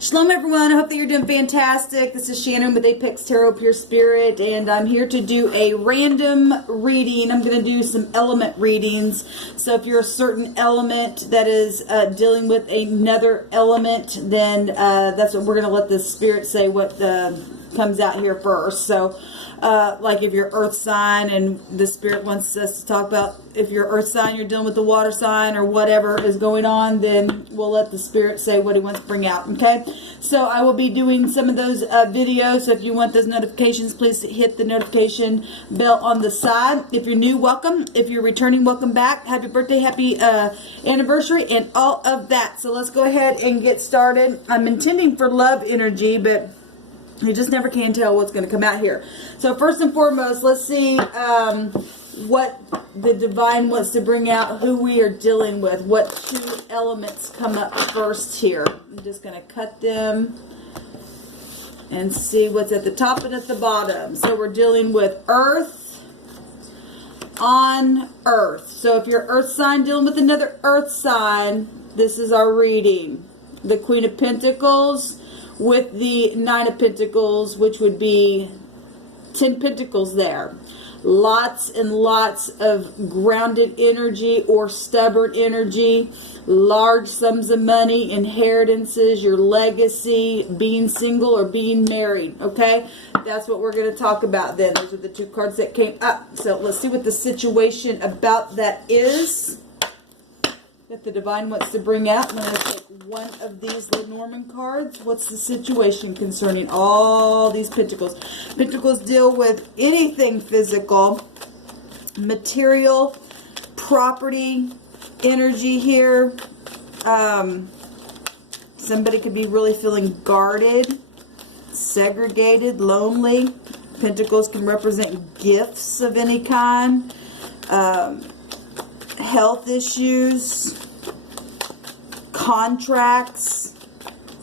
Shalom everyone, I hope that you're doing fantastic. This is Shannon with Apex Tarot Pure Spirit, and I'm here to do a random reading. I'm going to do some element readings. So if you're a certain element that is dealing with another element, then that's what we're going to let the Spirit say what comes out here first. So like if you're earth sign and the Spirit wants us to talk about if you're earth sign, you're dealing with the water sign or whatever is going on, then we'll let the Spirit say what he wants to bring out, okay? So I will be doing some of those videos, so if you want those notifications, please hit the notification bell on the side. If you're new, welcome. If you're returning, welcome back. Happy birthday, happy anniversary, and all of that. So let's go ahead and get started. I'm intending for love energy, but you just never can tell what's going to come out here. So first and foremost, let's see what the divine wants to bring out, who we are dealing with, what two elements come up first here. I'm just going to cut them and see what's at the top and at the bottom. So we're dealing with earth on earth. So if you're earth sign dealing with another earth sign, this is our reading. The Queen of Pentacles with the Nine of Pentacles, which would be 10 Pentacles there. Lots and lots of grounded energy or stubborn energy, large sums of money, inheritances, your legacy, being single or being married, okay? That's what we're going to talk about then. Those are the two cards that came up. So let's see what the situation about that is that the divine wants to bring out. I'm going to take one of these Lenormand cards. What's the situation concerning all these pentacles? Pentacles deal with anything physical, material, property, energy here. Somebody could be really feeling guarded, segregated, lonely. Pentacles can represent gifts of any kind. Health issues, contracts.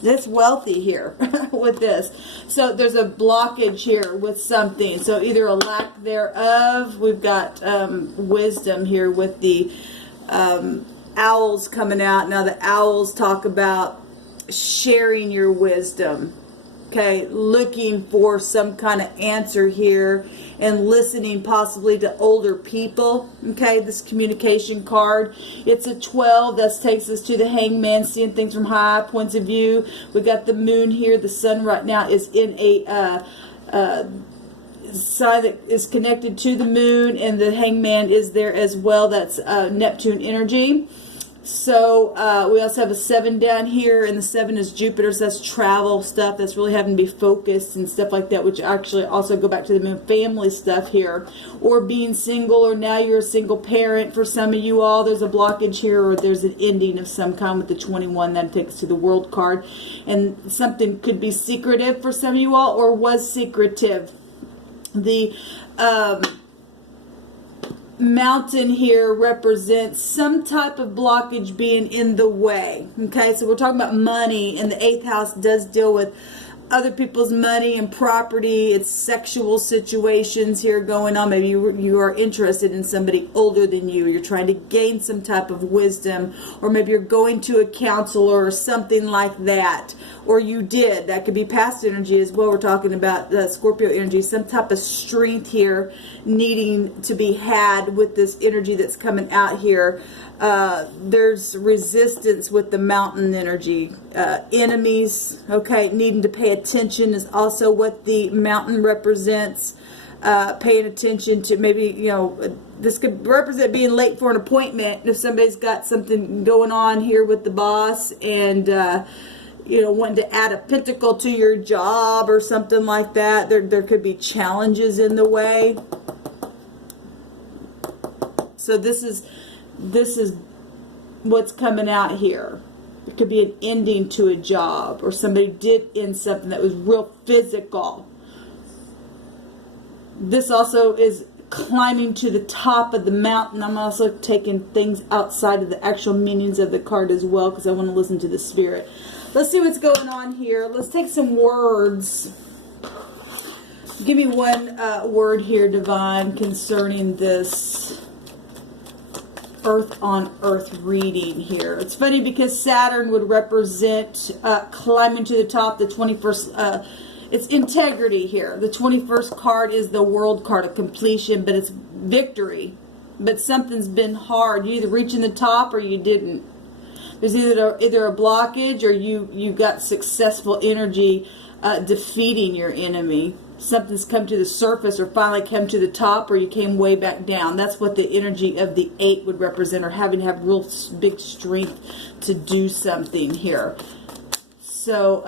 That's wealthy here with this. So there's a blockage here with something. So either a lack thereof. We've got wisdom here with the owls coming out. Now the owls talk about sharing your wisdom. Okay, looking for some kind of answer here and listening possibly to older people. Okay, this communication card, it's a 12. That takes us to the Hangman, seeing things from high points of view. We got the moon here. The sun right now is in a sign that is connected to the moon, and the Hangman is there as well. That's Neptune energy. So we also have a 7 down here, and the 7 is Jupiter, so that's travel stuff. That's really having to be focused and stuff like that, which actually also go back to the moon, family stuff here, or being single, or now you're a single parent. For some of you all, there's a blockage here, or there's an ending of some kind with the 21. That takes to the World card, and something could be secretive for some of you all, or was secretive. The mountain here represents some type of blockage being in the way. Okay, so we're talking about money, and the 8th house does deal with other people's money and property. It's sexual situations here going on. Maybe you are interested in somebody older than you. You're trying to gain some type of wisdom, or maybe you're going to a counselor or something like that, or you did. That could be past energy as well. We're talking about the Scorpio energy, some type of strength here needing to be had with this energy that's coming out here. There's resistance with the mountain energy. Enemies, okay, needing to pay attention is also what the mountain represents. Paying attention to maybe, you know, this could represent being late for an appointment. If somebody's got something going on here with the boss, and you know, wanting to add a pentacle to your job or something like that, there could be challenges in the way. So this is what's coming out here. It could be an ending to a job, or somebody did end something that was real physical. This also is climbing to the top of the mountain. I'm also taking things outside of the actual meanings of the card as well, because I want to listen to the Spirit. Let's see what's going on here. Let's take some words. Give me one word here, Divine, concerning this Earth on Earth reading here. It's funny because Saturn would represent climbing to the top, the 21st, it's integrity here. The 21st card is the World card of completion, but it's victory. But something's been hard. You either reaching the top or you didn't. There's either a blockage or you got successful energy defeating your enemy. Something's come to the surface or finally come to the top, or you came way back down. That's what the energy of the 8 would represent, or having to have real big strength to do something here. So,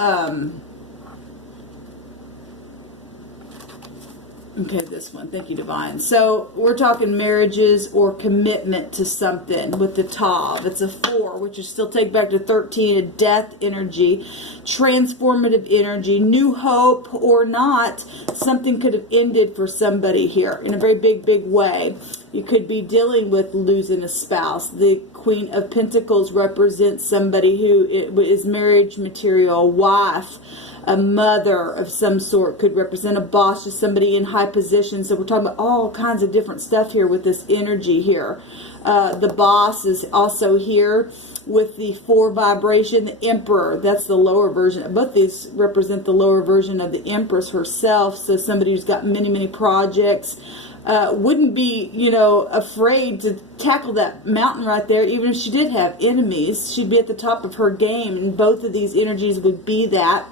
okay, this one. Thank you, Divine. So we're talking marriages or commitment to something with the Tav. It's a 4, which is still take back to 13, a death energy, transformative energy, new hope or not. Something could have ended for somebody here in a very big, big way. You could be dealing with losing a spouse. The Queen of Pentacles represents somebody who is marriage material, wife, a mother of some sort, could represent a boss, just somebody in high position. So we're talking about all kinds of different stuff here with this energy here. The boss is also here with the 4 vibration. The Emperor, that's the lower version. Both these represent the lower version of the Empress herself. So somebody who's got many, many projects. Wouldn't be, you know, afraid to tackle that mountain right there. Even if she did have enemies, she'd be at the top of her game. And both of these energies would be that.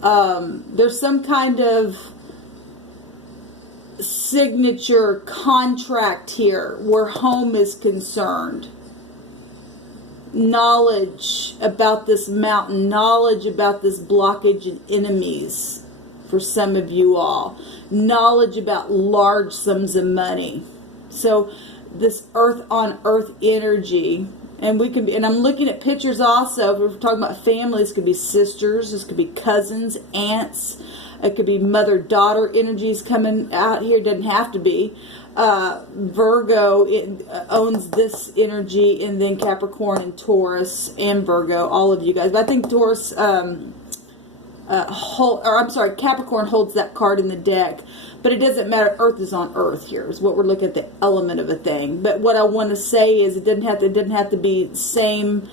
There's some kind of signature contract here where home is concerned. Knowledge about this mountain, knowledge about this blockage and enemies for some of you all. Knowledge about large sums of money. So this Earth on Earth energy. And we can be, and I'm looking at pictures also. If we're talking about families, could be sisters, this could be cousins, aunts. It could be mother-daughter energies coming out here. Doesn't have to be. Virgo owns this energy, and then Capricorn and Taurus and Virgo, all of you guys. But I think Taurus, Capricorn holds that card in the deck. But it doesn't matter. Earth is on Earth here is what we're looking at, the element of a thing. But what I want to say is it doesn't have to be same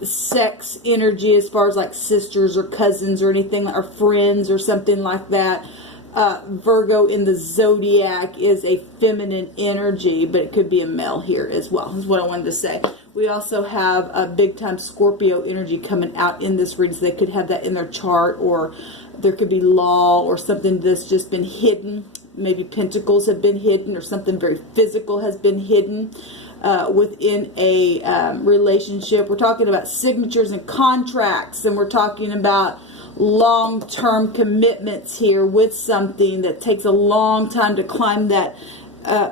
sex energy as far as like sisters or cousins or anything, or friends or something like that. Virgo in the zodiac is a feminine energy, but it could be a male here as well, is what I wanted to say. We also have a big time Scorpio energy coming out in this reading, so they could have that in their chart, or there could be law or something that's just been hidden. Maybe pentacles have been hidden, or something very physical has been hidden within a relationship. We're talking about signatures and contracts, and we're talking about long-term commitments here with something that takes a long time to climb that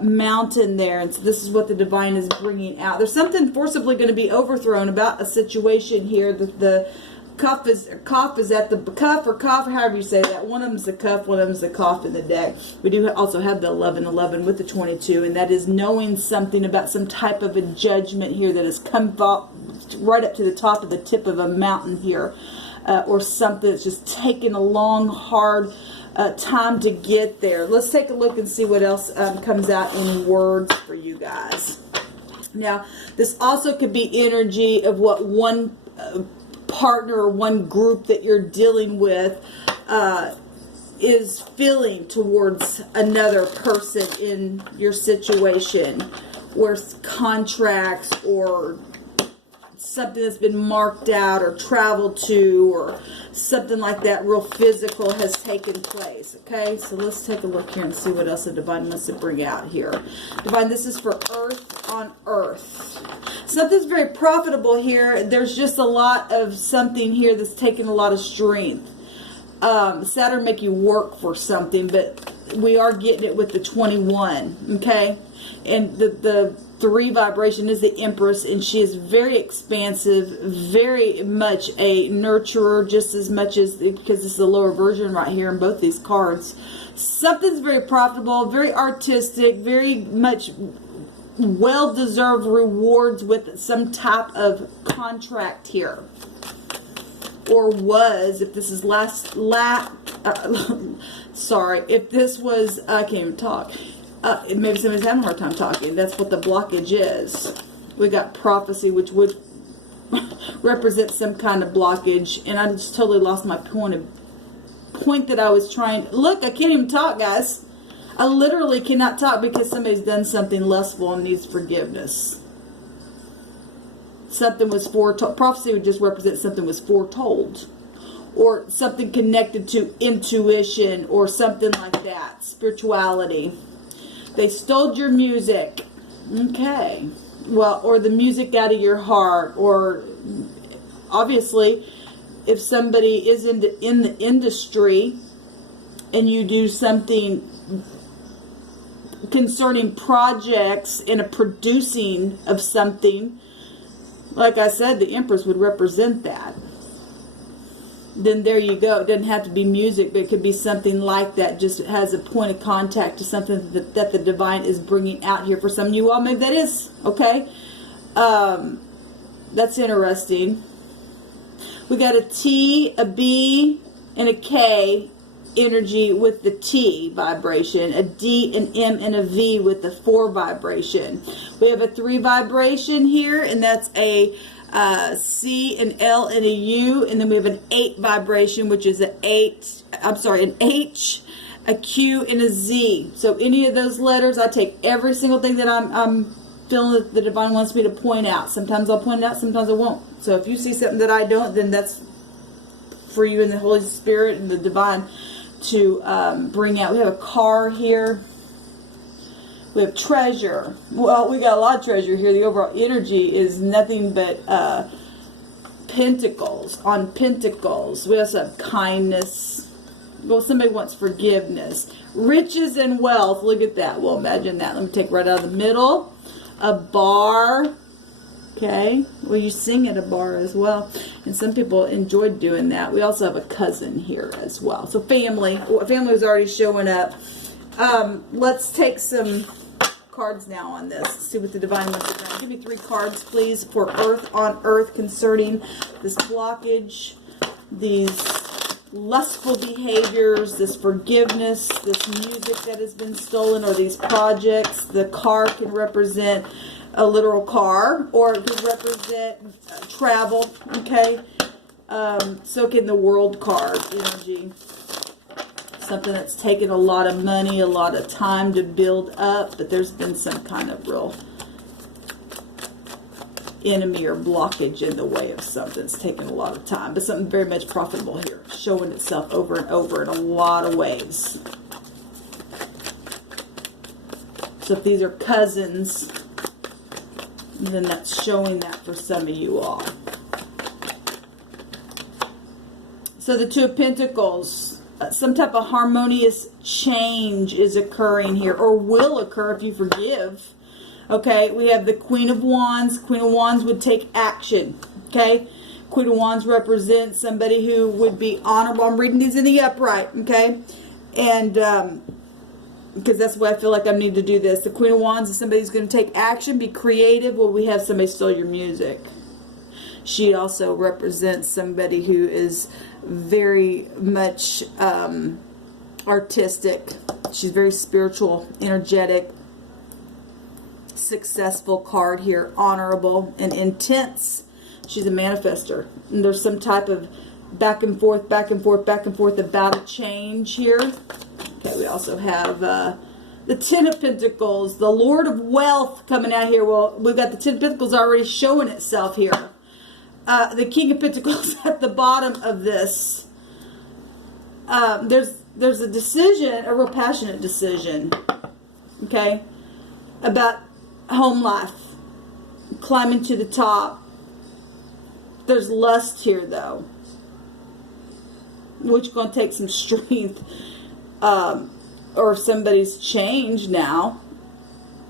mountain there. And so this is what the divine is bringing out. There's something forcibly going to be overthrown about a situation here. The cuff is at the cuff or cough, however you say that. One of them is the cuff, one of them is the cough in the deck. We do also have the 1111 with the 22, and that is knowing something about some type of a judgment here that has come right up to the top of the tip of a mountain here. Or something that's just taking a long, hard time to get there. Let's take a look and see what else comes out in words for you guys. Now, this also could be energy of what one partner or one group that you're dealing with is feeling towards another person in your situation, where contracts or something that's been marked out or traveled to or something like that real physical has taken place. Okay, so let's take a look here and see what else the divine wants to bring out here. Divine, this is for Earth on Earth. Something's very profitable here. There's just a lot of something here that's taking a lot of strength. Saturn make you work for something, but we are getting it with the 21. Okay, and the 3 vibration is the Empress, and she is very expansive, very much a nurturer, just as much as, because this is the lower version right here in both these cards. Something's very profitable, very artistic, very much well-deserved rewards with some type of contract here. Or was, if this is if this was, I can't even talk. Maybe somebody's having a hard time talking. That's what the blockage is. We got prophecy, which would represent some kind of blockage. And I just totally lost my point that I was trying. Look, I can't even talk, guys. I literally cannot talk because somebody's done something lustful and needs forgiveness. Something was foretold. Prophecy would just represent something was foretold. Or something connected to intuition or something like that. Spirituality. They stole your music. Okay. Well, or the music out of your heart. Or obviously, if somebody is in the industry and you do something concerning projects and a producing of something, like I said, the Empress would represent that. Then there you go. It doesn't have to be music, but it could be something like that. Just has a point of contact to something that the divine is bringing out here for some of you all. Maybe that is, okay? That's interesting. We got a T, a B, and a K energy with the T vibration, a D, an M, and a V with the 4 vibration. We have a 3 vibration here, and that's a C, an L, and a U, and then we have an 8 vibration, which is an H, a Q, and a Z. So any of those letters, I take every single thing that I'm feeling that the divine wants me to point out. Sometimes I'll point it out, sometimes I won't. So if you see something that I don't, then that's for you and the Holy Spirit and the divine to bring out. We have a car here. We have treasure. Well, we got a lot of treasure here. The overall energy is nothing but pentacles on pentacles. We also have kindness. Well, somebody wants forgiveness. Riches and wealth. Look at that. Well, imagine that. Let me take right out of the middle. A bar. Okay. Well, you sing at a bar as well. And some people enjoyed doing that. We also have a cousin here as well. So family. Family was already showing up. Let's take some cards now on this. Let's see what the divine wants to do. Give me 3 cards, please, for Earth on Earth concerning this blockage, these lustful behaviors, this forgiveness, this music that has been stolen, or these projects. The car can represent a literal car, or it could represent travel, okay? So can the world card energy. Something that's taken a lot of money, a lot of time to build up, but there's been some kind of real enemy or blockage in the way of something. It's taken a lot of time, but something very much profitable here, showing itself over and over in a lot of ways. So if these are cousins, then that's showing that for some of you all. So the 2 of Pentacles. Some type of harmonious change is occurring here, or will occur if you forgive. Okay, we have the Queen of Wands. Queen of Wands would take action. Okay, Queen of Wands represents somebody who would be honorable. I'm reading these in the upright. Okay, and because that's why I feel like I need to do this. The Queen of Wands is somebody who's going to take action, be creative. Well, we have somebody stole your music. She also represents somebody who is very much artistic. She's very spiritual, energetic, successful card here, honorable and intense. She's a manifester. And there's some type of back and forth, back and forth, back and forth about a change here. Okay, we also have the 10 of Pentacles, the Lord of Wealth coming out here. Well, we've got the 10 of Pentacles already showing itself here. The King of Pentacles at the bottom of this. There's a decision, a real passionate decision, okay, about home life, climbing to the top. There's lust here, though, which is going to take some strength, or if somebody's changed now,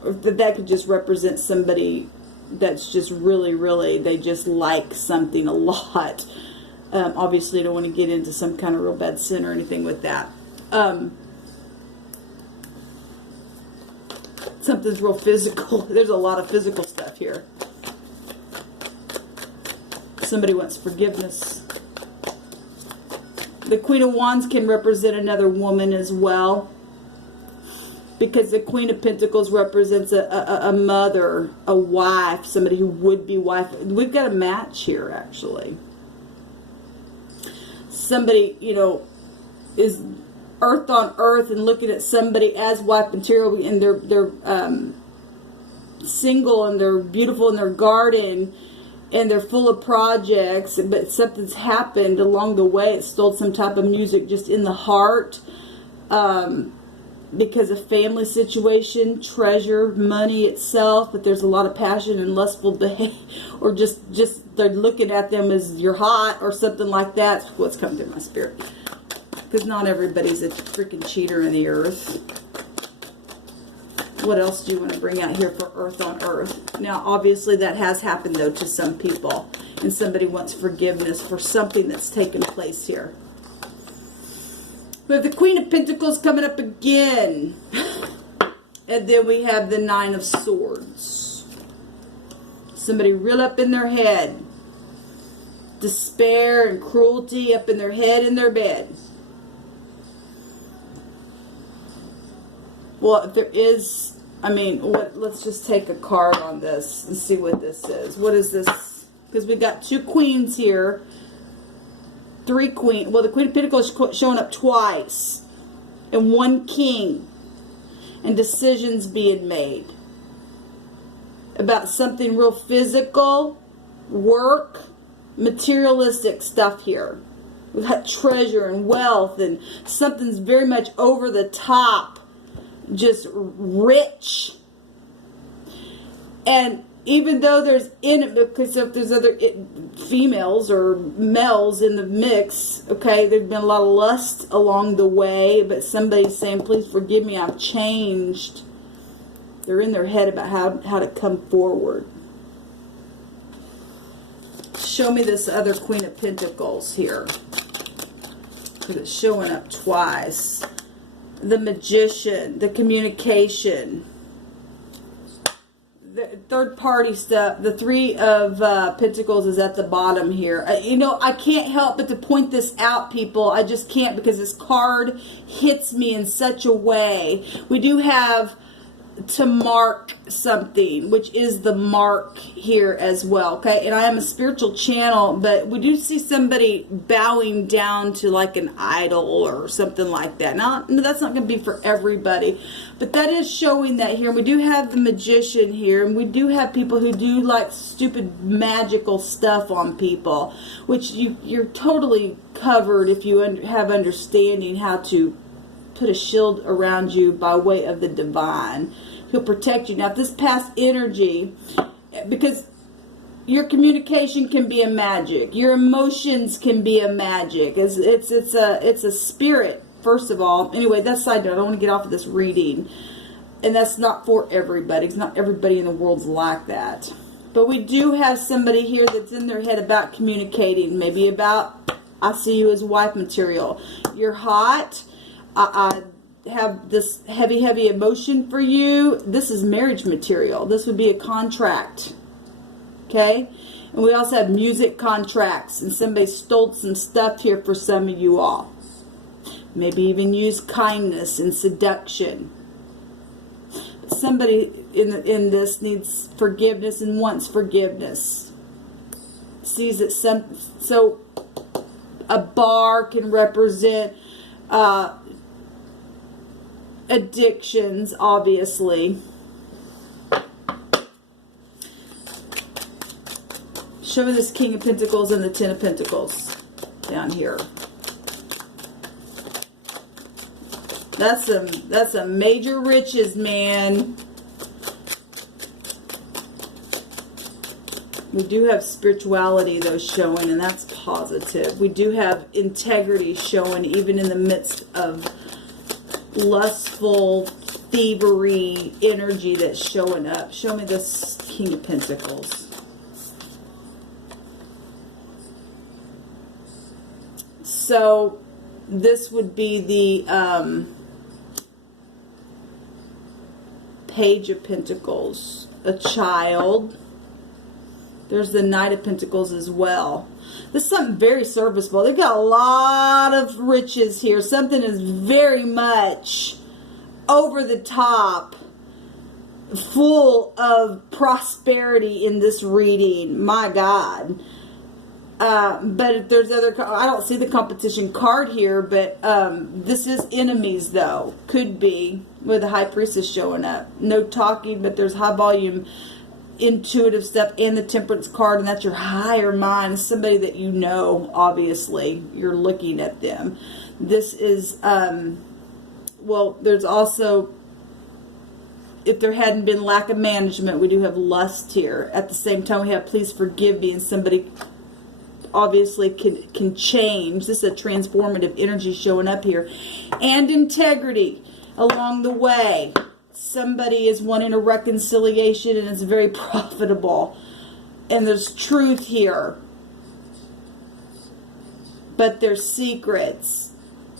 or that could just represent somebody that's just really, they just like something a lot. Obviously, you don't want to get into some kind of real bad sin or anything with that. Something's real physical. There's a lot of physical stuff here. Somebody wants forgiveness. The Queen of Wands can represent another woman as well. because the Queen of Pentacles represents a mother, a wife, somebody who would be wife. We've got a match here, actually. Somebody, you know, is earth on earth and looking at somebody as wife material, and they're single and they're beautiful in their garden and they're full of projects, but something's happened along the way. It stole some type of music just in the heart, because of family situation, treasure, money itself, but there's a lot of passion and lustful behavior, or just they're looking at them as you're hot or something like that. That's what's coming through my spirit. Because not everybody's a freaking cheater in the earth. What else do you want to bring out here for earth on earth? Now, obviously that has happened though to some people, and somebody wants forgiveness for something that's taken place here. We have the Queen of Pentacles coming up again. And then we have the Nine of Swords. Somebody real up in their head. Despair and cruelty up in their head and their bed. Well, if there is, I mean, let's just take a card on this and see what this is. What is this? Because we've got two queens here. Three queens. Well, the Queen of Pentacles is showing up twice. And one king. And decisions being made. About something real physical. Work. Materialistic stuff here. We've got treasure and wealth. And something's very much over the top. Just rich. And even though there's because if there's other females or males in the mix, okay, there's been a lot of lust along the way, but somebody's saying, please forgive me, I've changed. They're in their head about how to come forward. Show me this other Queen of Pentacles here, because it's showing up twice. The Magician, the communication, the third party stuff. The Three of Pentacles is at the bottom here. You know, I can't help but to point this out, people. I just can't, because this card hits me in such a way. We do have to mark something, which is the mark here as well, okay? And I am a spiritual channel, but we do see somebody bowing down to like an idol or something like that. Now, that's not going to be for everybody, but that is showing that here. We do have the Magician here, and we do have people who do like stupid magical stuff on people, which you're totally covered if you have understanding how to put a shield around you by way of the divine. He'll protect you. Now, if this past energy, because your communication can be a magic, your emotions can be a magic. It's a spirit, first of all. Anyway, that's side note. I don't want to get off of this reading, and that's not for everybody. It's not everybody in the world's like that. But we do have somebody here that's in their head about communicating, maybe about, I see you as wife material. You're hot. I have this heavy emotion for you. This is marriage material. This would be a contract. Okay? And we also have music contracts. And somebody stole some stuff here for some of you all. Maybe even use kindness and seduction. Somebody in this needs forgiveness and wants forgiveness. Sees that so a bar can represent addictions, obviously. Show me this King of Pentacles and the Ten of Pentacles down here. That's some major riches, man. We do have spirituality, though, showing, and that's positive. We do have integrity showing, even in the midst of lustful, thievery energy that's showing up. Show me this King of Pentacles. So, this would be the Page of Pentacles. A child. There's the Knight of Pentacles as well. This is something very serviceable. They've got a lot of riches here. Something is very much over the top, full of prosperity in this reading. My God. But if there's other, I don't see the competition card here, but this is enemies though. Could be with the High Priestess showing up. No talking, but there's high volume intuitive stuff and the Temperance card, and that's your higher mind. Somebody that you know, obviously. You're looking at them. This is, well, there's also, if there hadn't been lack of management, we do have lust here. At the same time, we have please forgive me, and somebody obviously can change. This is a transformative energy showing up here. And integrity along the way. Somebody is wanting a reconciliation, and it's very profitable. And there's truth here. But there's secrets.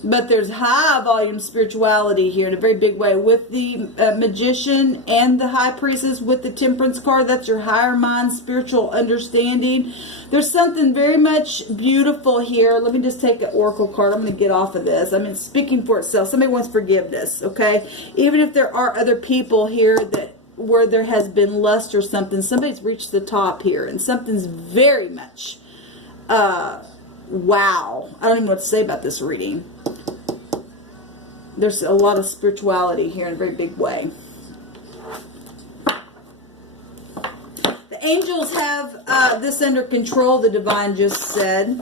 But there's high volume spirituality here in a very big way with the Magician and the High Priestess with the Temperance card. That's your higher mind, spiritual understanding. There's something very much beautiful here. Let me just take an Oracle card. I'm going to get off of this. I mean, speaking for itself. Somebody wants forgiveness, okay? Even if there are other people here that where there has been lust or something, somebody's reached the top here. And something's very much, wow. I don't even know what to say about this reading. There's a lot of spirituality here in a very big way. The angels have this under control, the divine just said.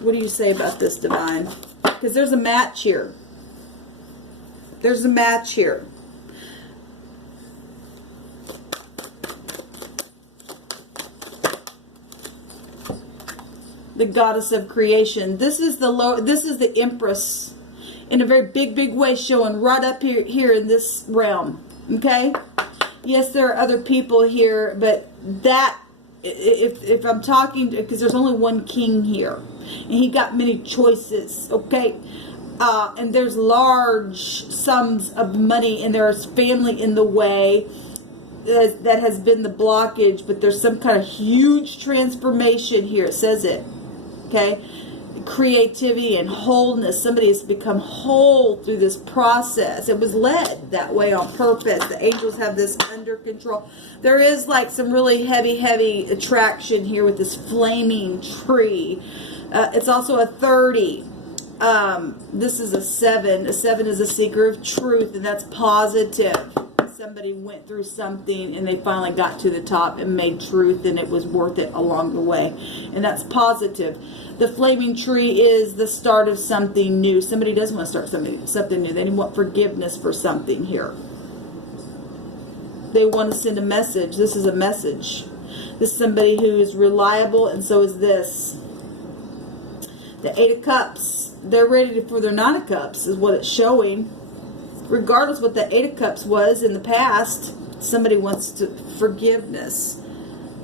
What do you say about this, divine? Because there's a match here. There's a match here. The goddess of creation. This is the Empress in a very big way, showing right up here in this realm. Okay? Yes, there are other people here, but that, if I'm talking, because there's only one king here, and he got many choices. Okay? And there's large sums of money, and there's family in the way. That has been the blockage, but there's some kind of huge transformation here. It says it. Okay, creativity and wholeness. Somebody has become whole through this process. It was led that way on purpose. The angels have this under control. There is like some really heavy attraction here with this flaming tree. It's also a 30. This is a 7. A 7 is a seeker of truth, and that's positive. Somebody went through something and they finally got to the top and made truth, and it was worth it along the way, and that's positive. The flaming tree is the start of something new. Somebody does want to start something new. They want forgiveness for something here. They want to send a message. This is a message. This is somebody who is reliable, and so is this. The 8 of Cups. They're ready for their 9 of Cups is what it's showing. Regardless what the 8 of Cups was in the past, somebody wants to forgiveness.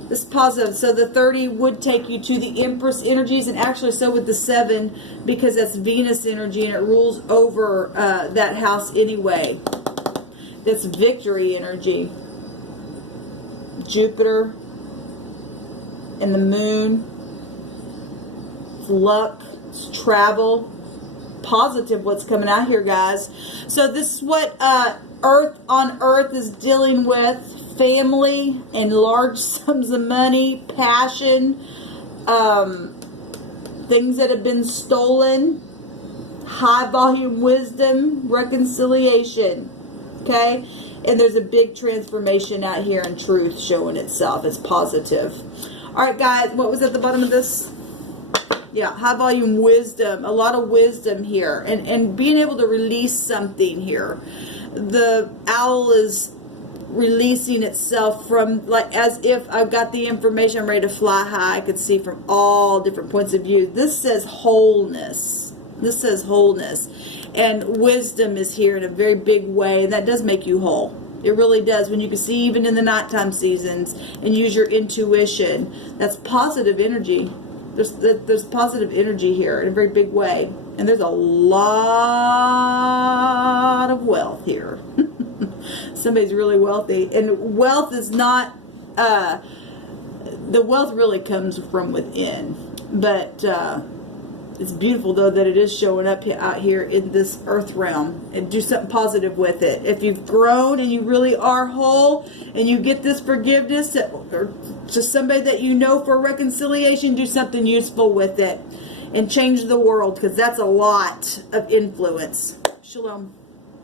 This is positive. So the 30 would take you to the Empress energies, and actually so would the 7, because that's Venus energy and it rules over that house anyway. That's victory energy. Jupiter and the moon. It's luck. It's travel. Positive what's coming out here, guys. So this is what Earth on Earth is dealing with. Family and large sums of money, passion, things that have been stolen, high volume wisdom, reconciliation. Okay? And there's a big transformation out here in truth showing itself. It's positive. Alright, guys, what was at the bottom of this? Yeah, high volume wisdom, a lot of wisdom here, and being able to release something here. The owl is releasing itself from, like, as if I've got the information, I'm ready to fly high. I could see from all different points of view. This says wholeness. This says wholeness. And wisdom is here in a very big way. That does make you whole. It really does. When you can see even in the nighttime seasons and use your intuition. That's positive energy. There's positive energy here in a very big way. And there's a lot of wealth here. Somebody's really wealthy. And wealth is not, the wealth really comes from within. But It's beautiful, though, that it is showing up out here in this earth realm. And do something positive with it. If you've grown and you really are whole and you get this forgiveness, or just somebody that you know for reconciliation, do something useful with it and change the world, because that's a lot of influence. Shalom.